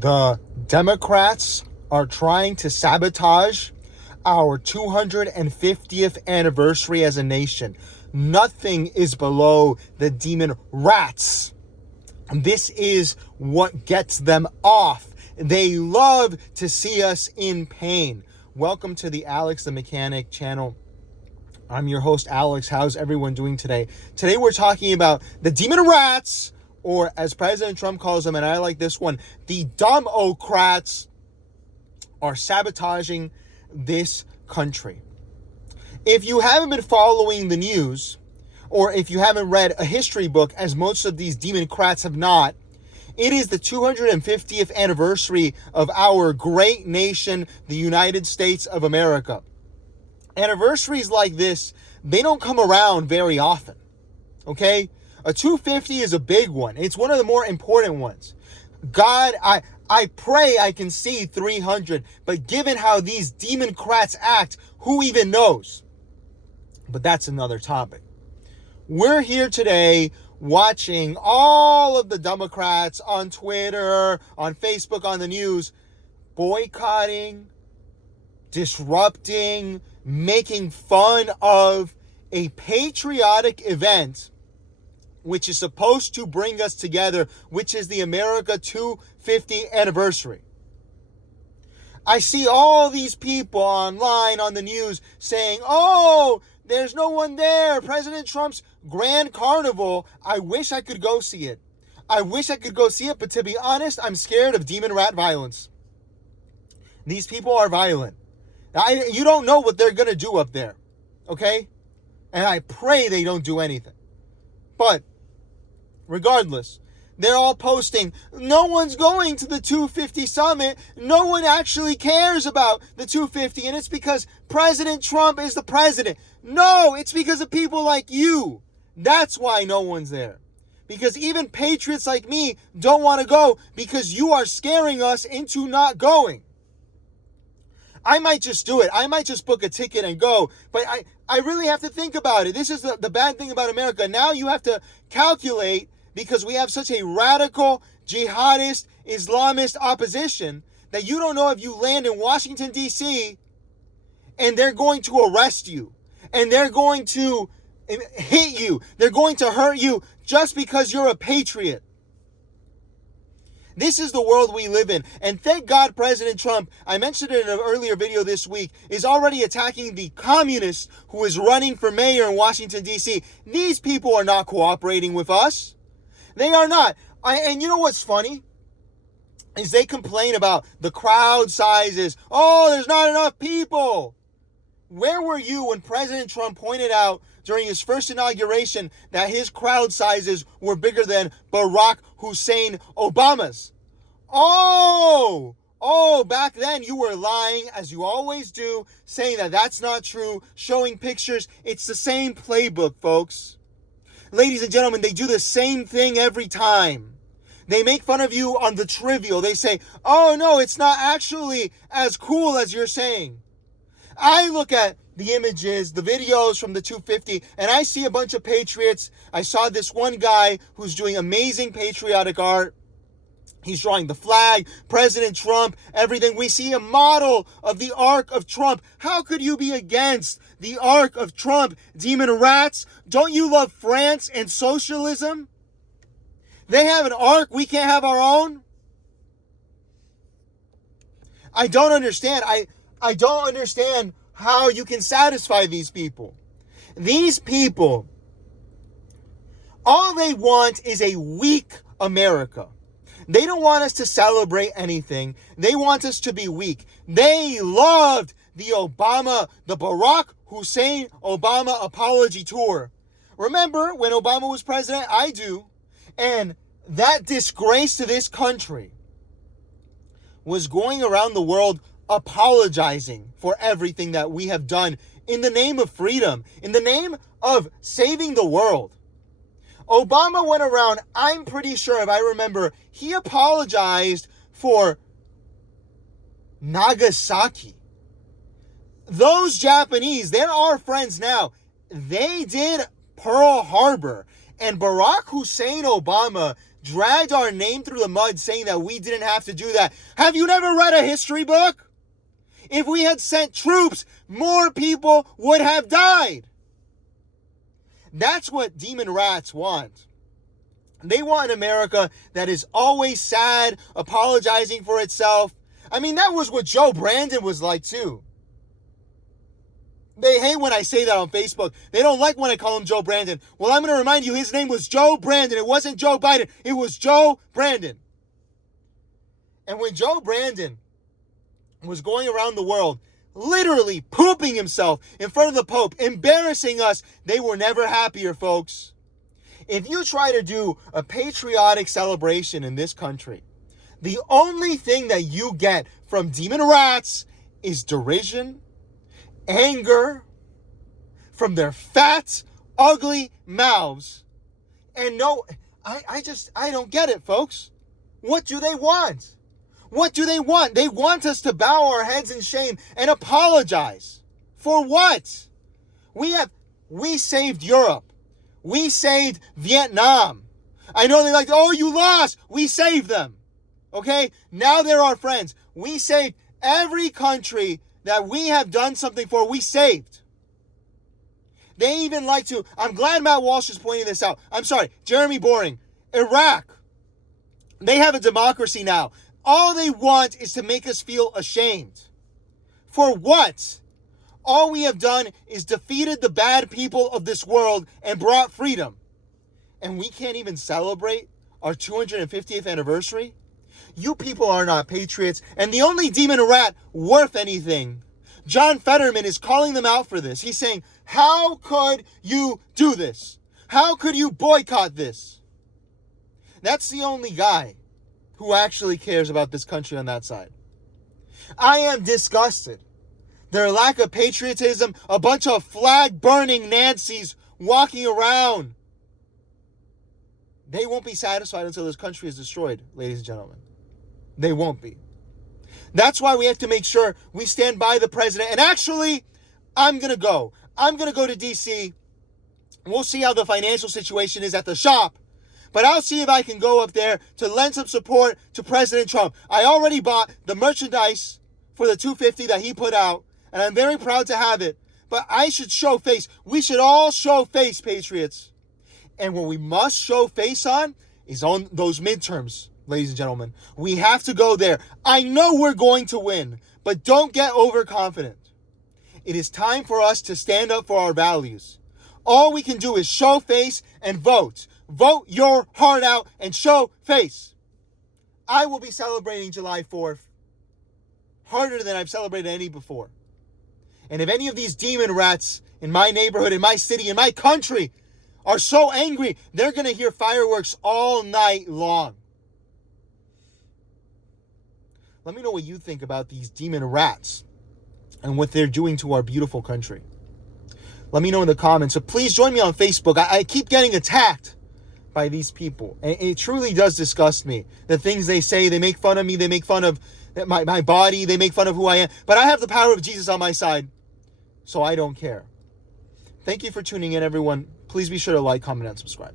The Democrats are trying to sabotage our 250th anniversary as a nation. Nothing is below the demon rats. This is what gets them off. They love to see us in pain. Welcome to the Alex the Mechanic channel. I'm your host, Alex. How's everyone doing today? Today we're talking about the demon rats, or as President Trump calls them, and I like this one, the dumb-ocrats are sabotaging this country. If you haven't been following the news, or if you haven't read a history book, as most of these democrats have not, it is the 250th anniversary of our great nation, the United States of America. Anniversaries like this, they don't come around very often, okay? A 250 is a big one. It's one of the more important ones. God, I pray I can see 300, but given how these democrats act, who even knows? But that's another topic. We're here today watching all of the Democrats on Twitter, on Facebook, on the news, boycotting, disrupting, making fun of a patriotic event which is supposed to bring us together, which is the America 250 anniversary. I see all these people online on the news saying, oh, there's no one there. President Trump's Grand Carnival. I wish I could go see it. But to be honest, I'm scared of demon rat violence. These people are violent. You don't know what they're going to do up there, okay? And I pray they don't do anything. But regardless, they're all posting, no one's going to the 250 summit. No one actually cares about the 250. And it's because President Trump is the president. No, it's because of people like you. That's why no one's there. Because even patriots like me don't want to go because you are scaring us into not going. I might just do it. I might just book a ticket and go. But I really have to think about it. This is the bad thing about America. Now you have to calculate, because we have such a radical, jihadist, Islamist opposition, that you don't know if you land in Washington, D.C., and they're going to arrest you. And they're going to hit you. They're going to hurt you just because you're a patriot. This is the world we live in. And thank God President Trump, I mentioned it in an earlier video this week, is already attacking the communist who is running for mayor in Washington, D.C. These people are not cooperating with us. They are not. And you know what's funny? Is they complain about the crowd sizes. Oh, there's not enough people. Where were you when President Trump pointed out during his first inauguration that his crowd sizes were bigger than Barack Hussein Obama's? Oh, back then you were lying, as you always do, saying that that's not true, showing pictures. It's the same playbook, folks. Ladies and gentlemen, they do the same thing every time. They make fun of you on the trivial. They say, oh no, it's not actually as cool as you're saying. I look at the images, the videos from the 250, and I see a bunch of patriots. I saw this one guy who's doing amazing patriotic art. He's drawing the flag, President Trump, everything. We see a model of the Ark of Trump. How could you be against the Ark of Trump, demon rats? Don't you love France and socialism? They have an ark, we can't have our own? I don't understand. I don't understand how you can satisfy these people. These people, all they want is a weak America. They don't want us to celebrate anything. They want us to be weak. They loved the Barack Hussein Obama apology tour. Remember when Obama was president? I do. And that disgrace to this country was going around the world apologizing for everything that we have done in the name of freedom, in the name of saving the world. Obama went around, I'm pretty sure, if I remember, he apologized for Nagasaki. Those Japanese, they're our friends now. They did Pearl Harbor. And Barack Hussein Obama dragged our name through the mud saying that we didn't have to do that. Have you never read a history book? If we had sent troops, more people would have died. That's what demon rats want. They want an America that is always sad, apologizing for itself. I mean, that was what Joe Brandon was like too. They hate when I say that on Facebook. They don't like when I call him Joe Brandon. Well, I'm going to remind you, his name was Joe Brandon. It wasn't Joe Biden. It was Joe Brandon. And when Joe Brandon was going around the world, literally pooping himself in front of the Pope, embarrassing us, they were never happier, folks. If you try to do a patriotic celebration in this country, the only thing that you get from demon rats is derision, anger from their fat, ugly mouths. And no, I don't get it, folks. What do they want? What do they want? They want us to bow our heads in shame and apologize. For what? We saved Europe. We saved Vietnam. I know they like, oh, you lost. We saved them. Okay? Now they're our friends. We saved every country that we have done something for, we saved. They even like to, I'm glad Matt Walsh is pointing this out. I'm sorry, Jeremy Boring. Iraq. They have a democracy now. All they want is to make us feel ashamed. For what? All we have done is defeated the bad people of this world and brought freedom. And we can't even celebrate our 250th anniversary? You people are not patriots, and the only demon rat worth anything, John Fetterman, is calling them out for this. He's saying, how could you do this? How could you boycott this? That's the only guy who actually cares about this country on that side. I am disgusted. Their lack of patriotism, a bunch of flag-burning Nancys walking around. They won't be satisfied until this country is destroyed, ladies and gentlemen. They won't be. That's why we have to make sure we stand by the president. And actually, I'm going to go. I'm going to go to D.C. We'll see how the financial situation is at the shop. But I'll see if I can go up there to lend some support to President Trump. I already bought the merchandise for the 250 that he put out, and I'm very proud to have it. But I should show face. We should all show face, patriots. And what we must show face on is on those midterms. Ladies and gentlemen, we have to go there. I know we're going to win, but don't get overconfident. It is time for us to stand up for our values. All we can do is show face and vote. Vote your heart out and show face. I will be celebrating July 4th harder than I've celebrated any before. And if any of these demon rats in my neighborhood, in my city, in my country are so angry, they're going to hear fireworks all night long. Let me know what you think about these demon rats and what they're doing to our beautiful country. Let me know in the comments. So please join me on Facebook. I keep getting attacked by these people. And it truly does disgust me. The things they say, they make fun of me. They make fun of my body. They make fun of who I am. But I have the power of Jesus on my side, so I don't care. Thank you for tuning in, everyone. Please be sure to like, comment, and subscribe.